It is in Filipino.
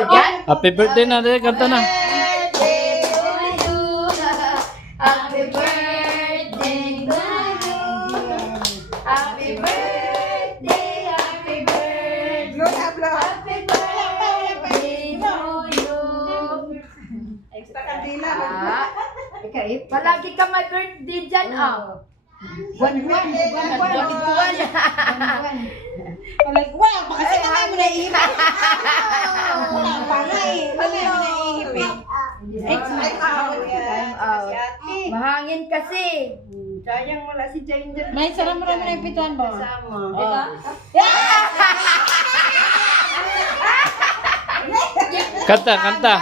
Happy birthday na, dali, kanta na. Happy birthday to you. Happy birthday, happy birthday. Happy birthday to you. Extra kandila. Okay, palagi ka may birthday dyan, oh. Buwan-buwan. Like, wow, kasi naman mo naiipin. Wala pa nga eh. Wala mo naiipin. Mahangin kasi. Sayang wala si Ginger. May sarap mo naman yung pituan mo. Diba? Kanta, kanta.